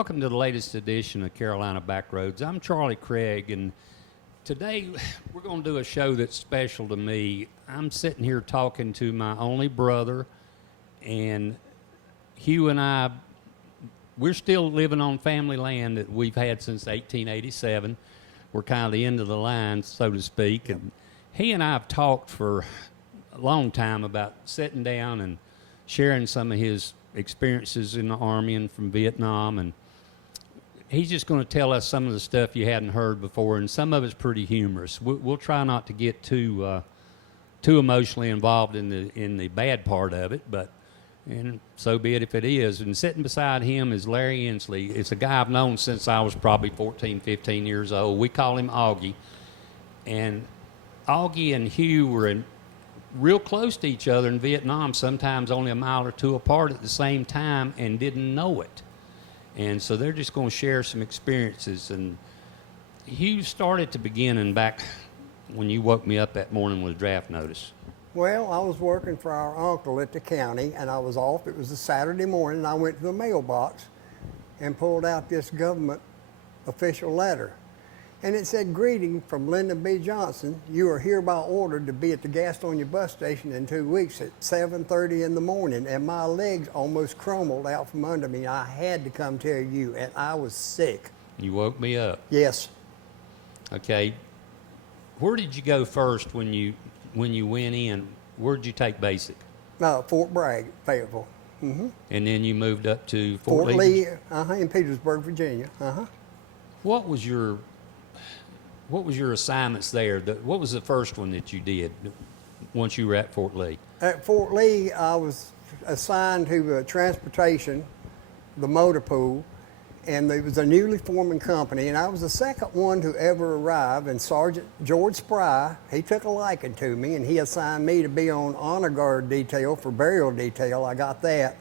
Welcome to the latest edition of Carolina Backroads. I'm Charlie Craig, and today we're going to do a show that's special to me. I'm sitting here talking to my only brother, and Hugh and I, we're still living on family land that we've had since 1887. We're kind of the end of the line, so to speak. And he and I have talked for a long time about sitting down and sharing some of his experiences in the Army and from Vietnam, and he's just going to tell us some of the stuff you hadn't heard before, and some of it's pretty humorous. We'll try not to get too emotionally involved in the bad part of it, and so be it if it is. And sitting beside him is Larry Inslee. It's a guy I've known since I was probably 14, 15 years old. We call him Augie, and Augie and Hugh were real close to each other in Vietnam, sometimes only a mile or two apart at the same time, and didn't know it. And so they're just going to share some experiences. And Hugh started to beginning back when you woke me up that morning with a draft notice. Well, I was working for our uncle at the county, and I was off. It was a Saturday morning, and I went to the mailbox and pulled out this government official letter. And it said, "Greeting from Lyndon B. Johnson. You are hereby ordered to be at the Gastonia bus station in 2 weeks at 7:30 in the morning." And my legs almost crumbled out from under me. I had to come tell you, and I was sick. You woke me up. Yes. Okay. Where did you go first when you went in? Where did you take basic? Fort Bragg, Fayetteville. Mm-hmm. And then you moved up to Fort Lee, in Petersburg, Virginia. What was your assignments there? What was the first one that you did once you were at Fort Lee? At Fort Lee, I was assigned to transportation, the motor pool, and there was a newly forming company, and I was the second one to ever arrive, and Sergeant George Spry, he took a liking to me, and he assigned me to be on honor guard detail for burial detail. I got that.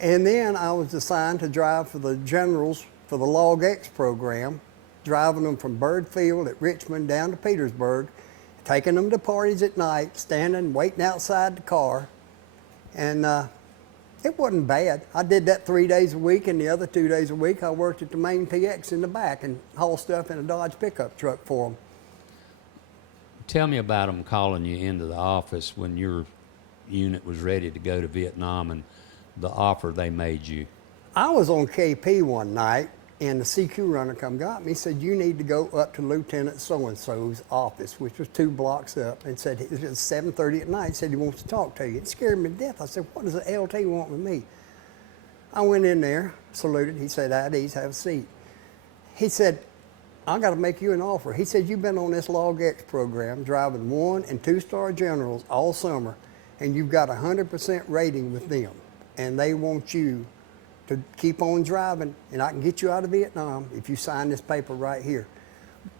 And then I was assigned to drive for the generals for the Log X program, driving them from Byrd Field at Richmond down to Petersburg, taking them to parties at night, standing, waiting outside the car. And it wasn't bad. I did that 3 days a week, and the other 2 days a week I worked at the main PX in the back and hauled stuff in a Dodge pickup truck for them. Tell me about them calling you into the office when your unit was ready to go to Vietnam and the offer they made you. I was on KP one night, and the CQ runner come got me. He said, "You need to go up to Lieutenant so-and-so's office," which was 2 blocks up, and said, it was 7:30 at night. He said, "He wants to talk to you." It scared me to death. I said, "What does the LT want with me?" I went in there, saluted. He said, "At ease, have a seat." He said, "I got to make you an offer." He said, "You've been on this Log X program driving 1- and 2-star generals all summer, and you've got a 100% rating with them, and they want you to keep on driving, and I can get you out of Vietnam if you sign this paper right here.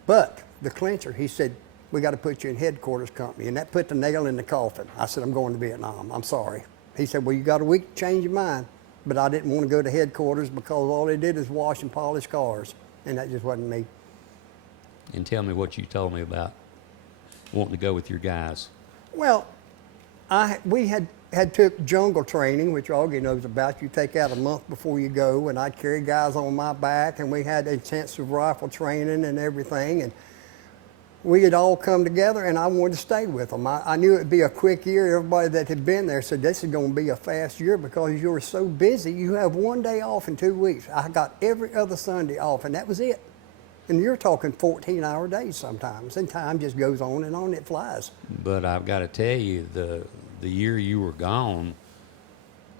But the clincher," he said, "we got to put you in headquarters company," and that put the nail in the coffin. I said, "I'm going to Vietnam. I'm sorry." He said, "Well, you got a week to change your mind," but I didn't want to go to headquarters because all they did is wash and polish cars, and that just wasn't me. And tell me what you told me about wanting to go with your guys. Well, we had took jungle training, which Augie knows about. You take out a month before you go, and I'd carry guys on my back, and we had intensive rifle training and everything, and we had all come together, and I wanted to stay with them. I knew it'd be a quick year. Everybody that had been there said, "This is going to be a fast year because you were so busy. You have 1 day off in 2 weeks." I got every other Sunday off, and that was it. And you're talking 14-hour days sometimes, and time just goes on and on. It flies. But I've got to tell you, the year you were gone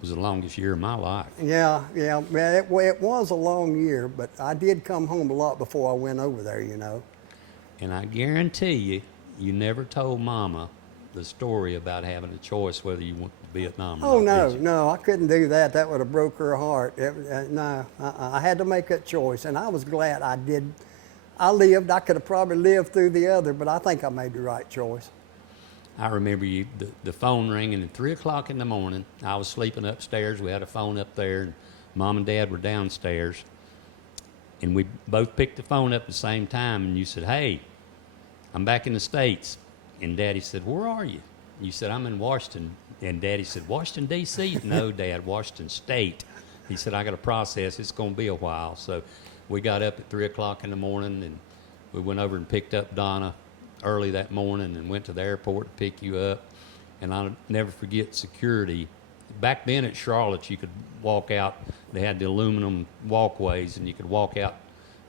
was the longest year of my life. Yeah, it was a long year, but I did come home a lot before I went over there, you know. And I guarantee you never told Mama the story about having a choice whether you went to Vietnam or not. No, I couldn't do that. That would have broke her heart. I had to make that choice, and I was glad I did. I lived. I could have probably lived through the other, but I think I made the right choice. I remember the phone ringing at 3 o'clock in the morning. I was sleeping upstairs. We had a phone up there, and Mom and Dad were downstairs. And we both picked the phone up at the same time, and you said, "Hey, I'm back in the States." And Daddy said, "Where are you?" You said, "I'm in Washington." And Daddy said, "Washington, D.C.? "No, Dad, Washington State." He said, I got to process. It's going to be a while. So we got up at 3 o'clock in the morning, and we went over and picked up Donna early that morning and went to the airport to pick you up. And I'll never forget security. Back then at Charlotte, you could walk out. They had the aluminum walkways, and you could walk out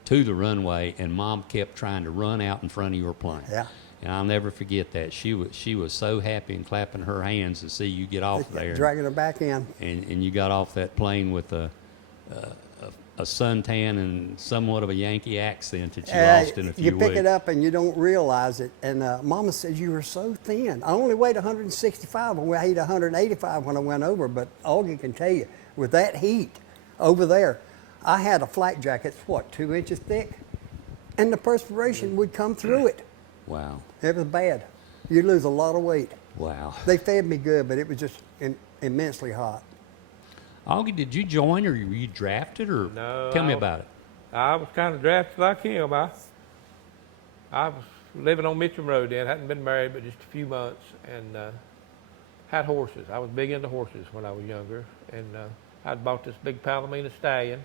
to the runway, and Mom kept trying to run out in front of your plane. Yeah. And I'll never forget that. She was so happy and clapping her hands to see you get off there. Dragging her back in. And you got off that plane with a suntan and somewhat of a Yankee accent that you lost in a few You pick weeks. it up and you don't realize it. And Mama says, you were so thin. I only weighed 165. I weighed 185 when I went over. But Augie can tell you, with that heat over there, I had a flak jacket, what, 2 inches thick? And the perspiration would come through it. Wow. It was bad. You'd lose a lot of weight. Wow. They fed me good, but it was just immensely hot. Augie, did you join or were you drafted or No, tell me about it? I was kind of drafted like him. I was living on Mitcham Road then, hadn't been married but just a few months, and had horses. I was big into horses when I was younger, and I'd bought this big Palomino stallion,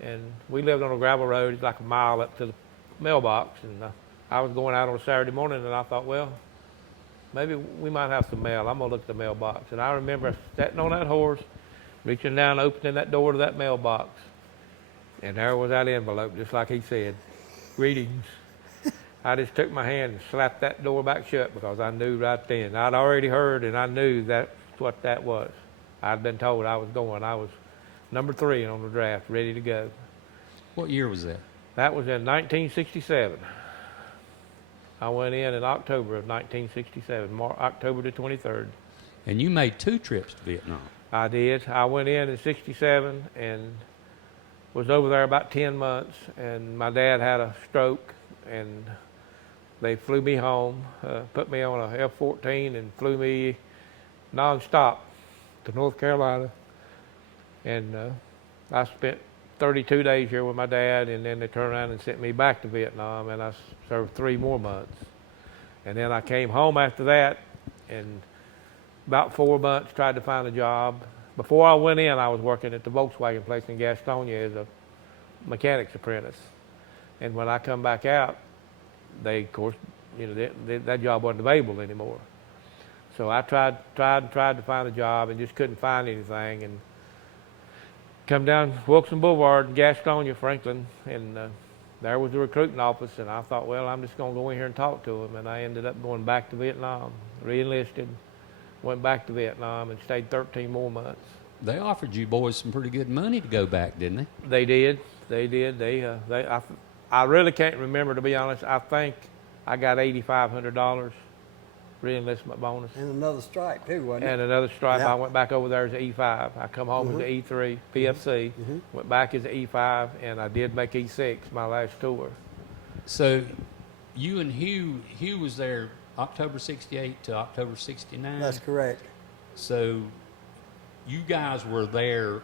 and we lived on a gravel road. It's like a mile up to the mailbox, and I was going out on a Saturday morning, and I thought, well, maybe we might have some mail. I'm going to look at the mailbox. And I remember sitting on that horse, reaching down, opening that door to that mailbox, and there was that envelope, just like he said, greetings. I just took my hand and slapped that door back shut because I knew right then. I'd already heard, and I knew that's what that was. I'd been told I was going. I was number 3 on the draft, ready to go. What year was that? That was in 1967. I went in October of 1967, October the 23rd. And you made 2 trips to Vietnam. I did. I went in 67 and was over there about 10 months, and my dad had a stroke, and they flew me home, put me on a F-14 and flew me nonstop to North Carolina. And I spent 32 days here with my dad, and then they turned around and sent me back to Vietnam, and I served 3 more months. And then I came home after that, and about 4 months tried to find a job. Before I went in, I was working at the Volkswagen place in Gastonia as a mechanic's apprentice. And when I come back out, they, of course, that job wasn't available anymore. So I tried to find a job and just couldn't find anything. And come down Wilson Boulevard in Gastonia, Franklin, and there was the recruiting office. And I thought, well, I'm just going to go in here and talk to them. And I ended up going back to Vietnam, re-enlisted, went back to Vietnam and stayed 13 more months. They offered you boys some pretty good money to go back, didn't they? They did. They did. I really can't remember, to be honest. I think I got $8,500 re-enlistment bonus. And another stripe, too, wasn't it? And another stripe. Yeah. I went back over there as an E5. I come home as an E3, PFC, went back as an E5, and I did make E6 my last tour. So you and Hugh was there October 68 to October 69? That's correct. So you guys were there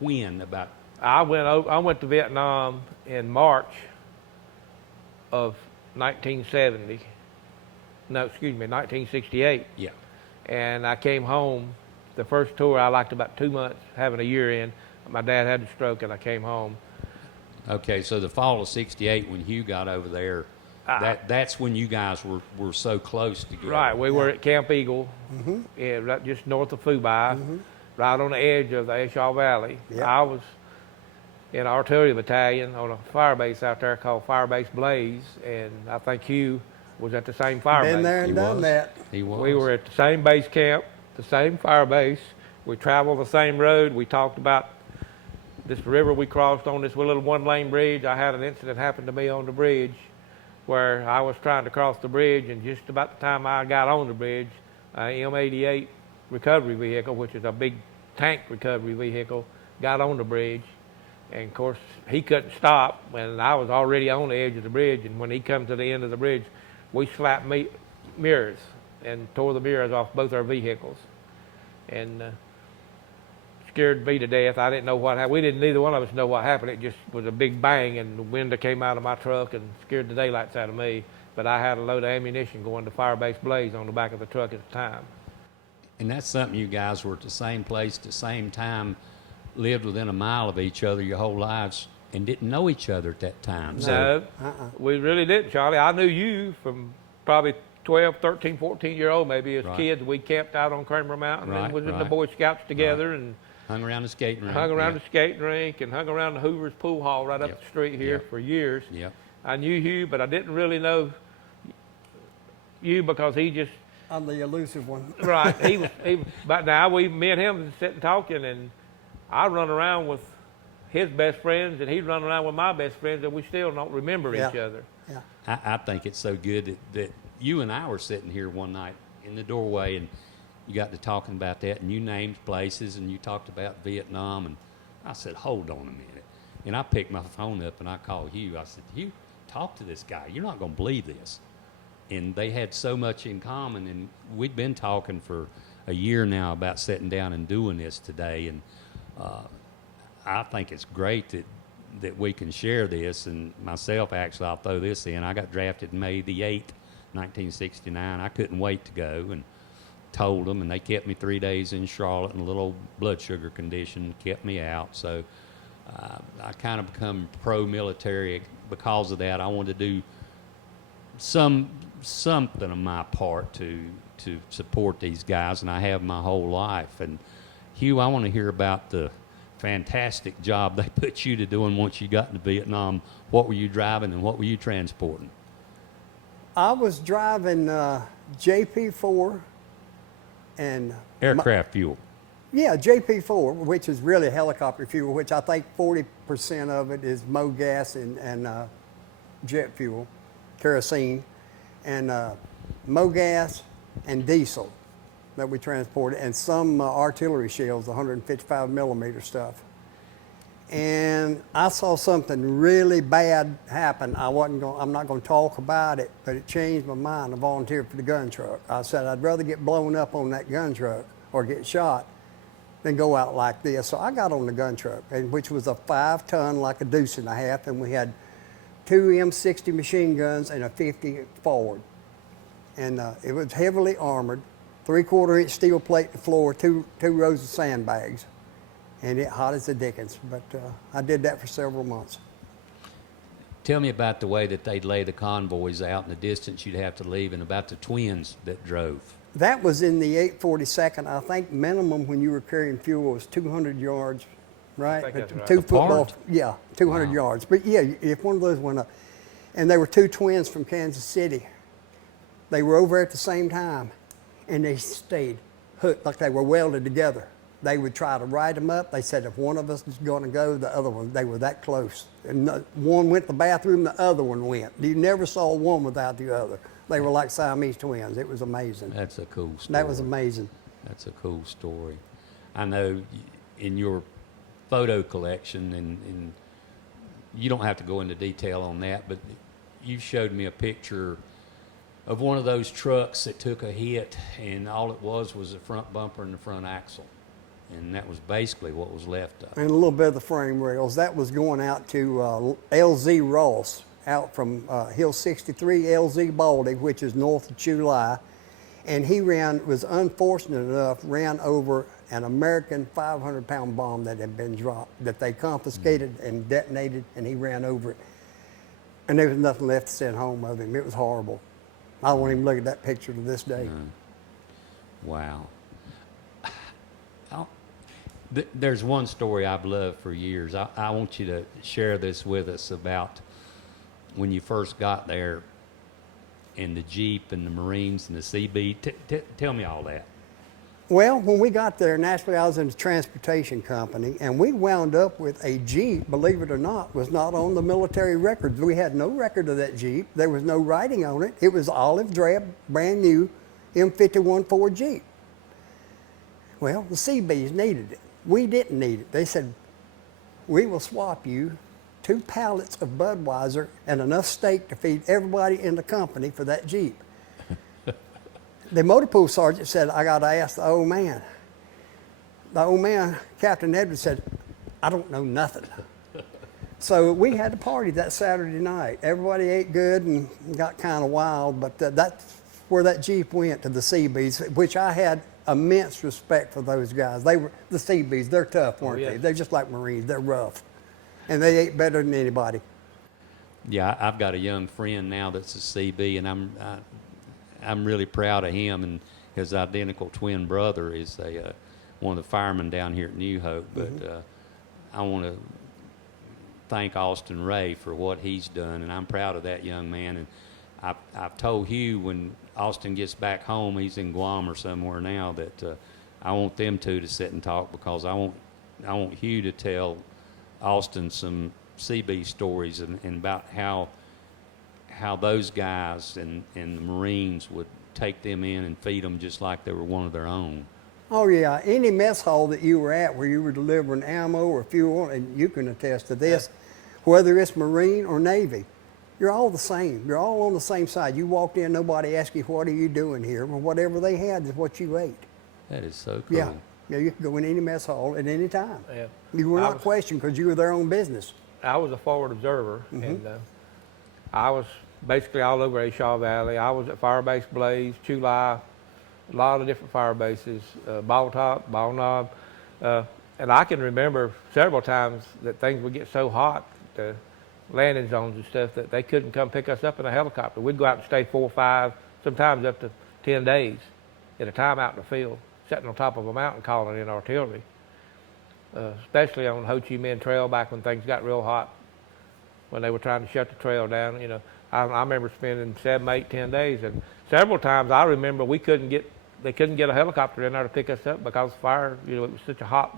when about? I went to Vietnam in March of 1970. No, excuse me, 1968. Yeah. And I came home. The first tour I liked about 2 months, having a year in. My dad had a stroke, and I came home. Okay, so the fall of 68 when Hugh got over there, that's when you guys were so close together. Right, we were at Camp Eagle, yeah, right just north of Phu Bai, right on the edge of the Eshaw Valley. Yep. I was in an artillery battalion on a fire base out there called Fire Base Blaze, and I think Hugh was at the same fire base. Been there and He done was. that. He was. We were at the same base camp, the same fire base. We traveled the same road. We talked about this river we crossed on this little one-lane bridge. I had an incident happen to me on the bridge where I was trying to cross the bridge, and just about the time I got on the bridge, an M88 recovery vehicle, which is a big tank recovery vehicle, got on the bridge. And of course, he couldn't stop when I was already on the edge of the bridge. And when he come to the end of the bridge, we slapped mirrors and tore the mirrors off both our vehicles. And scared me to death. I didn't know what happened. We didn't, neither one of us know what happened. It just was a big bang, and the window came out of my truck and scared the daylights out of me. But I had a load of ammunition going to Fire Base Blaze on the back of the truck at the time. And that's something you guys were at the same place, the same time. lived within a mile of each other your whole lives and didn't know each other at that time. No, we really didn't, Charlie. I knew you from probably 12, 13, 14-year-old maybe as Right. kids. We camped out on Kramer Mountain Right, and was in the right. Boy Scouts together and Hung around the skating rink. hung around yeah. the skating rink and hung around the Hoover's pool hall right up Yep. the street here Yep. for years. Yep. I knew Hugh, but I didn't really know you because he just I'm the elusive one. right. He was. But now me and him sitting talking, and I run around with his best friends, and he'd run around with my best friends, and we still don't remember Yeah. each other. Yeah. I think it's so good that you and I were sitting here one night in the doorway, and you got to talking about that, and you named places, and you talked about Vietnam, and I said, hold on a minute. And I picked my phone up, and I called Hugh. I said, Hugh, talk to this guy. You're not going to believe this. And they had so much in common, and we'd been talking for a year now about sitting down and doing this today, and I think it's great that we can share this. And myself, actually, I'll throw this in. I got drafted May the 8th, 1969. I couldn't wait to go, and told them, and they kept me 3 days in Charlotte in a little blood sugar condition, kept me out. So I kind of become pro-military because of that. I wanted to do something on my part to support these guys, and I have my whole life. And Hugh, I want to hear about the fantastic job they put you to doing once you got into Vietnam. What were you driving and what were you transporting? I was driving JP4 and Aircraft fuel. yeah, JP4, which is really helicopter fuel, which I think 40% of it is MoGas and jet fuel, kerosene, and MoGas and diesel that we transported, and some artillery shells, the 155 millimeter stuff. And I saw something really bad happen. I'm not going to talk about it, but it changed my mind. I volunteered for the gun truck. I said I'd rather get blown up on that gun truck or get shot than go out like this. So I got on the gun truck, which was a 5-ton, like a deuce and a half, and we had 2 M60 machine guns and a 50 forward. And it was heavily armored, 3/4 inch steel plate to the floor, two rows of sandbags, and it hot as the dickens. But I did that for several months. Tell me about the way that they'd lay the convoys out and the distance you'd have to leave, and about the twins that drove. That was in the 842nd. I think minimum when you were carrying fuel was 200 yards, right? I think that's right. 2 football, Apart? yeah, 200 Wow. yards. But yeah, if one of those went up, and they were 2 twins from Kansas City. They were over at the same time, and they stayed hooked like they were welded together. They would try to ride them up. They said if one of us was going to go, the other one, they were that close. And one went to the bathroom, the other one went. You never saw one without the other. They were like Siamese twins. It was amazing. That's a cool story. That was amazing. That's a cool story. I know in your photo collection, and you don't have to go into detail on that, but you showed me a picture of one of those trucks that took a hit, and all it was the front bumper and the front axle. And that was basically what was left of it. And a little bit of the frame rails. That was going out to LZ Ross, out from Hill 63, LZ Baldy, which is north of July. And he was unfortunate enough, ran over an American 500-pound bomb that had been dropped, that they confiscated and detonated, and he ran over it. And there was nothing left to send home of him. It was horrible. I won't even look at that picture to this day. Wow. There's one story I've loved for years. I want you to share this with us about when you first got there, and the Jeep and the Marines and the CB. Tell me all that. Well, when we got there, naturally I was in a transportation company, and we wound up with a Jeep, believe it or not, was not on the military records. We had no record of that Jeep. There was no writing on it. It was olive drab, brand new M51 Ford Jeep. Well, the CBs needed it. We didn't need it. They said, we will swap you 2 pallets of Budweiser and enough steak to feed everybody in the company for that Jeep. The motor pool sergeant said, I got to ask the old man. The old man, Captain Edwards, said, I don't know nothing. So we had a party that Saturday night. Everybody ate good and got kind of wild, but where that Jeep went to the Seabees, which I had immense respect for those guys. They were the Seabees. They're tough, weren't yeah. they? They're just like Marines. They're rough, and they ate better than anybody. Yeah, I've got a young friend now that's a CB, and I'm really proud of him. And his identical twin brother is one of the firemen down here at New Hope. But I want to thank Austin Ray for what he's done, and I'm proud of that young man. And I've told Hugh when Austin gets back home, he's in Guam or somewhere now, that I want them two to sit and talk, because I want Hugh to tell Austin some CB stories and about how those guys and the Marines would take them in and feed them just like they were one of their own. Oh yeah, any mess hall that you were at where you were delivering ammo or fuel, and you can attest to this, whether it's Marine or Navy, you're all the same. You're all on the same side. You walked in, nobody asked you, what are you doing here? Well, whatever they had is what you ate. That is so cool. Yeah, you could go in any mess hall at any time. Yeah. You were not questioned because you were their own business. I was a forward observer, and I was basically all over A. Shaw Valley. I was at Firebase Blaze, Chulai, a lot of different fire bases, Ball Top, Ball Knob. And I can remember several times that things would get so hot, the landing zones and stuff, that they couldn't come pick us up in a helicopter. We'd go out and stay 4, 5, sometimes up to 10 days at a time out in the field, sitting on top of a mountain calling in artillery. Especially on Ho Chi Minh Trail back when things got real hot, when they were trying to shut the trail down. You know, I remember spending 7, 8, 10 days, and several times I remember they couldn't get a helicopter in there to pick us up because fire, you know, it was such a hot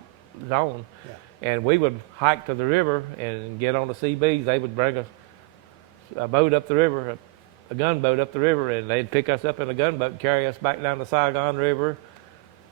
zone. Yeah. And we would hike to the river and get on the CBs. They would bring us a boat up the river, a gunboat up the river, and they'd pick us up in a gunboat and carry us back down the Saigon River.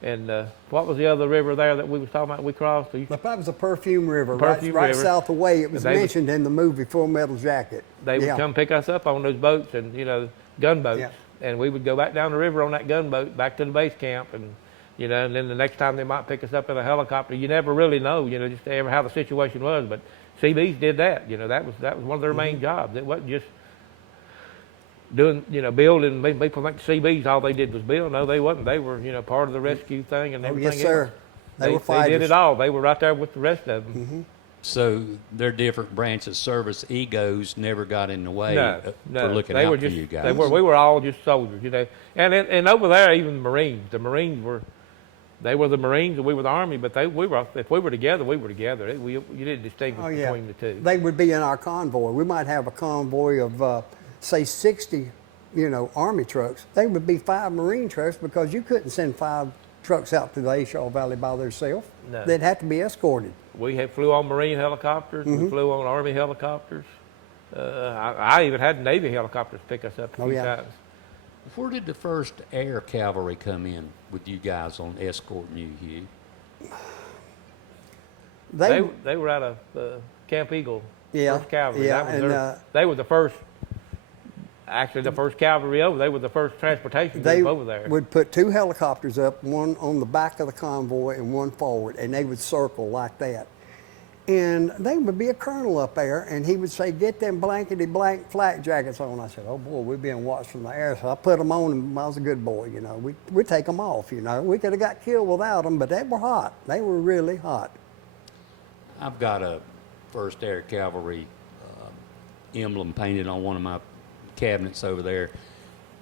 And what was the other river there that we was talking about we crossed? But that was the Perfume River, Perfume right River. south away. It was mentioned in the movie Full Metal Jacket. They would come pick us up on those boats, and, you know, gunboats. Yeah. And we would go back down the river on that gunboat back to the base camp, and, you know, and then the next time they might pick us up in a helicopter. You never really know, you know, just ever how the situation was. But CBs did that. You know, that was one of their main jobs. It wasn't just doing, you know, building. People think CBs all they did was build. No, they wasn't. They were, you know, part of the rescue thing and everything. Yes, sir. Else. They were fighters. They did it all. They were right there with the rest of them. So their different branches of service egos never got in the way for looking they out were for just, you guys. We were all just soldiers, you know. And over there, even the Marines. The Marines were the Marines and we were the Army. But if we were together, we were together. You didn't distinguish between the two. They would be in our convoy. We might have a convoy of say 60, you know, Army trucks. They would be 5 Marine trucks because you couldn't send 5 trucks out to the A. Shaw Valley by themselves. No. They'd have to be escorted. We flew on Marine helicopters. We flew on Army helicopters. I even had Navy helicopters pick us up a few times. Where did the first air cavalry come in with you guys on escorting you, Hugh? They were out of Camp Eagle, First Cavalry. Yeah, they were the first. Actually, the first cavalry over. They were the first transportation group over there. They would put 2 helicopters up, one on the back of the convoy and one forward, and they would circle like that. And there would be a colonel up there, and he would say, "Get them blankety blank flak jackets on." I said, "Oh boy, we're being watched from the air." So I put them on, and I was a good boy, you know. We'd take them off, you know. We could have got killed without them, but they were hot. They were really hot. I've got a First Air Cavalry emblem painted on one of my cabinets over there,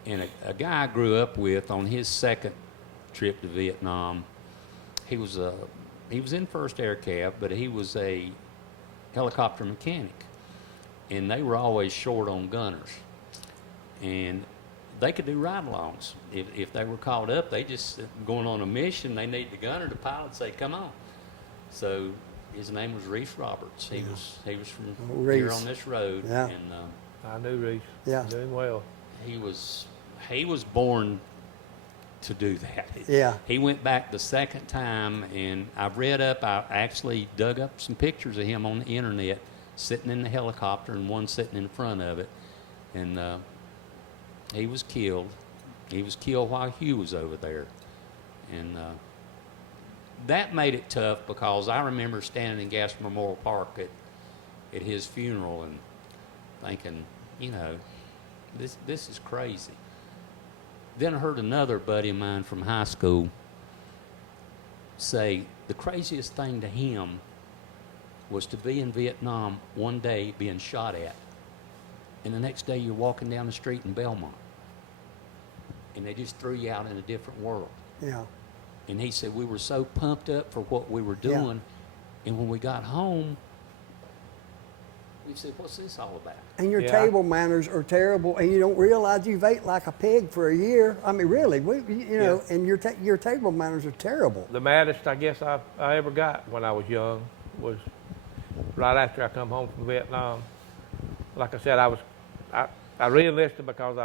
and a guy I grew up with on his second trip to Vietnam, he was in First Air Cav, but he was a helicopter mechanic, and they were always short on gunners, and they could do ride-alongs. If they were called up, they just going on a mission, they need the gunner, the pilot say, "Come on." So his name was Reese Roberts. He was from here on this road, and I knew Reese. Yeah. Knew him well. he was born to do that. Yeah. He went back the second time, and I've read up. I actually dug up some pictures of him on the internet, sitting in the helicopter and one sitting in front of it, and he was killed. He was killed while Hugh was over there, and that made it tough because I remember standing in Gaston Memorial Park at his funeral and thinking, you know, this is crazy. Then I heard another buddy of mine from high school say the craziest thing to him was to be in Vietnam one day being shot at, and the next day you're walking down the street in Belmont, and they just threw you out in a different world. Yeah. And he said we were so pumped up for what we were Yeah. doing, and when we got home, we said, what's this all about? And your Yeah. table manners are terrible, and you don't realize you've ate like a pig for a year. I mean, really, you know, Yeah. and your table manners are terrible. The maddest I guess I ever got when I was young was right after I come home from Vietnam. Like I said, I re-enlisted because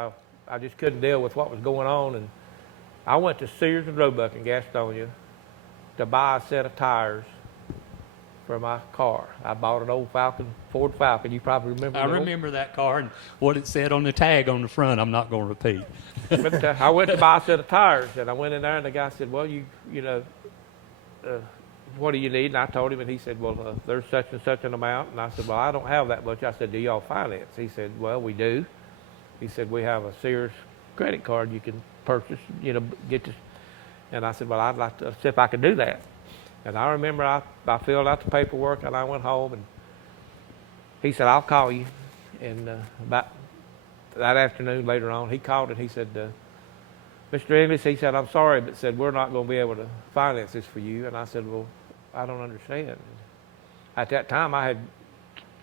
I just couldn't deal with what was going on, and I went to Sears and Roebuck in Gastonia to buy a set of tires for my car. I bought an old Ford Falcon. You probably remember. I remember that car and what it said on the tag on the front. I'm not going to repeat. But I went to buy a set of tires, and I went in there, and the guy said, well, you know, what do you need? And I told him, and he said, well, there's such and such an amount. And I said, well, I don't have that much. I said, do y'all finance? He said, well, we do. He said, we have a Sears credit card you can purchase, you know, get this. And I said, well, I'd like to see if I could do that. And I remember I filled out the paperwork, and I went home, and he said, I'll call you. And about that afternoon later on, he called, and he said, Mr. English, he said, I'm sorry, but said, we're not going to be able to finance this for you. And I said, well, I don't understand. At that time, I had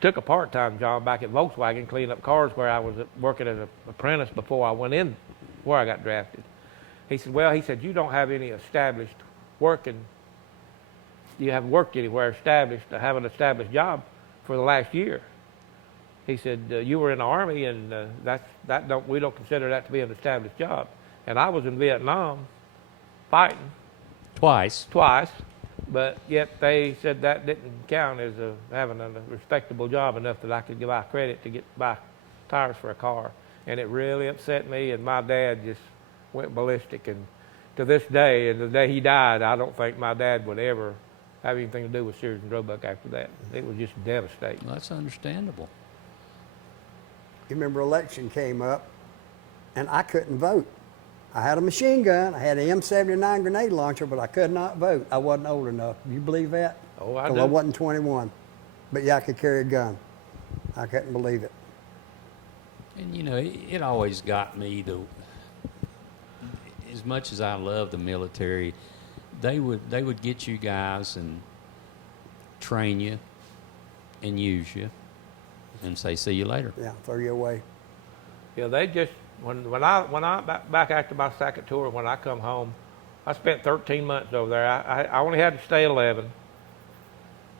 took a part-time job back at Volkswagen cleaning up cars where I was working as an apprentice before I went in where I got drafted. He said, well, he said, you don't have any established working, you haven't worked anywhere established, have an established job for the last year. He said, you were in the Army, and we don't consider that to be an established job. And I was in Vietnam fighting Twice. but yet they said that didn't count as having a respectable job enough that I could buy credit to buy tires for a car. And it really upset me, and my dad just went ballistic. And to this day, and the day he died, I don't think my dad would ever have anything to do with Sears and Roebuck after that. It was just devastating. Well, that's understandable. You remember election came up, and I couldn't vote. I had a machine gun, I had an M79 grenade launcher, but I could not vote. I wasn't old enough. You believe that? Oh, I 'Cause do. I wasn't 21. But yeah, I could carry a gun. I couldn't believe it. And you know, it always got me though. As much as I love the military, they would get you guys and train you and use you and say, see you later. Yeah, throw you away. Yeah, they just when I back after my second tour, when I come home, I spent 13 months over there. I only had to stay 11.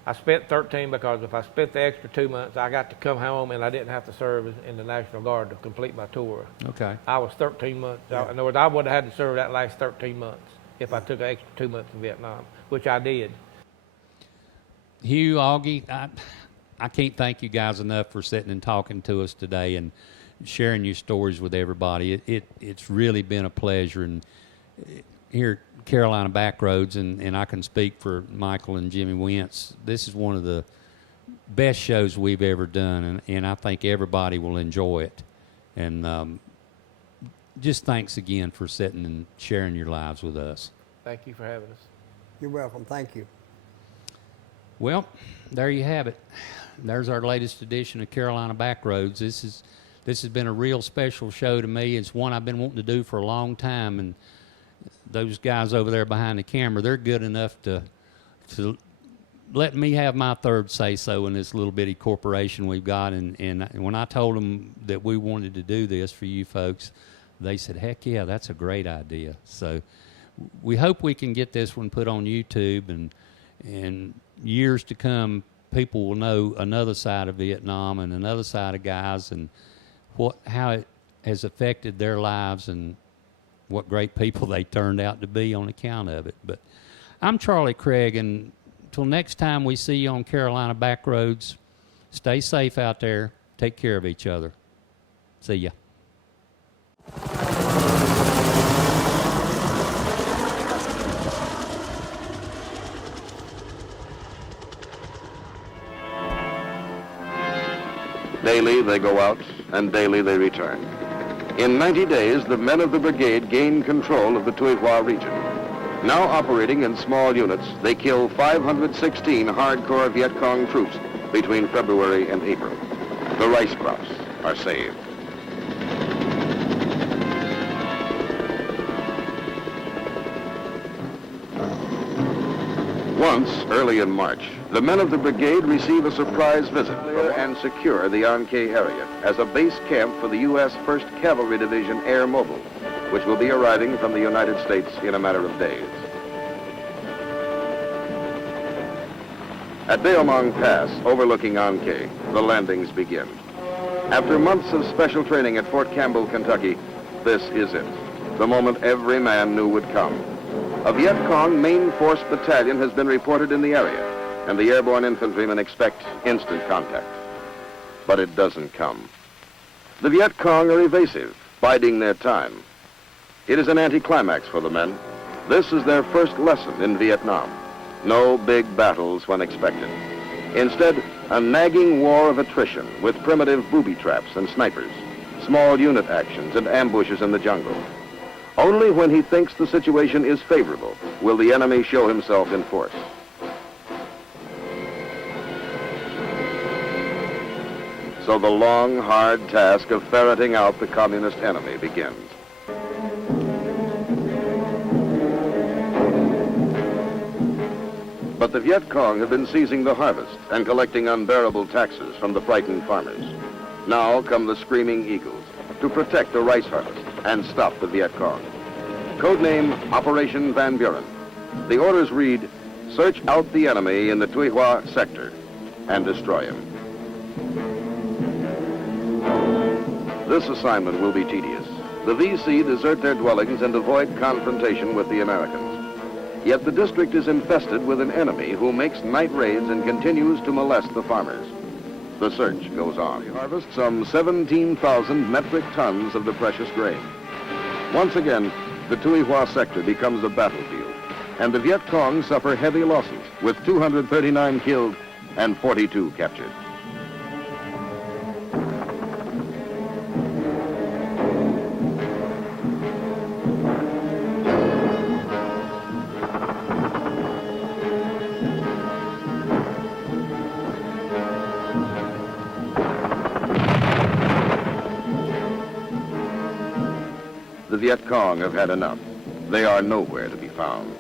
I spent 13 because if I spent the extra 2 months, I got to come home and I didn't have to serve in the National Guard to complete my tour. Okay. I was 13 months. Yeah. In other words, I would have had to serve that last 13 months if I took an extra 2 months in Vietnam, which I did. Hugh, Augie, I can't thank you guys enough for sitting and talking to us today and sharing your stories with everybody. It's really been a pleasure. And here at Carolina Backroads, and I can speak for Michael and Jimmy Wentz, this is one of the best shows we've ever done, and I think everybody will enjoy it. And just thanks again for sitting and sharing your lives with us. Thank you for having us. You're welcome. Thank you. Well, there you have it. There's our latest edition of Carolina Backroads. This has been a real special show to me. It's one I've been wanting to do for a long time, and those guys over there behind the camera, they're good enough to let me have my third say-so in this little bitty corporation we've got. And when I told them that we wanted to do this for you folks, they said, heck yeah, that's a great idea. So we hope we can get this one put on YouTube, and years to come, people will know another side of Vietnam and another side of guys and how it has affected their lives and what great people they turned out to be on account of it. But I'm Charlie Craig, and until next time we see you on Carolina Backroads, stay safe out there. Take care of each other. See ya. Daily they go out, and daily they return. In 90 days, the men of the brigade gained control of the Tuy Hoa region. Now operating in small units, they kill 516 hardcore Viet Cong troops between February and April. The rice crops are saved. Once, early in March, the men of the brigade receive a surprise visit and secure the An Khe area as a base camp for the U.S. 1st Cavalry Division Air Mobile, which will be arriving from the United States in a matter of days. At Beomong Pass, overlooking An Khe, the landings begin. After months of special training at Fort Campbell, Kentucky, this is it, the moment every man knew would come. A Viet Cong main force battalion has been reported in the area, and the airborne infantrymen expect instant contact. But it doesn't come. The Viet Cong are evasive, biding their time. It is an anticlimax for the men. This is their first lesson in Vietnam. No big battles when expected. Instead, a nagging war of attrition with primitive booby traps and snipers, small unit actions and ambushes in the jungle. Only when he thinks the situation is favorable will the enemy show himself in force. So the long, hard task of ferreting out the communist enemy begins. But the Viet Cong have been seizing the harvest and collecting unbearable taxes from the frightened farmers. Now come the screaming eagles to protect the rice harvest and stop the Viet Cong. Codename Operation Van Buren. The orders read, search out the enemy in the Tuy Hoa sector and destroy him. This assignment will be tedious. The VC desert their dwellings and avoid confrontation with the Americans. Yet the district is infested with an enemy who makes night raids and continues to molest the farmers. The search goes on. We harvest some 17,000 metric tons of the precious grain. Once again, the Tuy Hoa sector becomes a battlefield, and the Viet Cong suffer heavy losses, with 239 killed and 42 captured. The Viet Cong have had enough. They are nowhere to be found.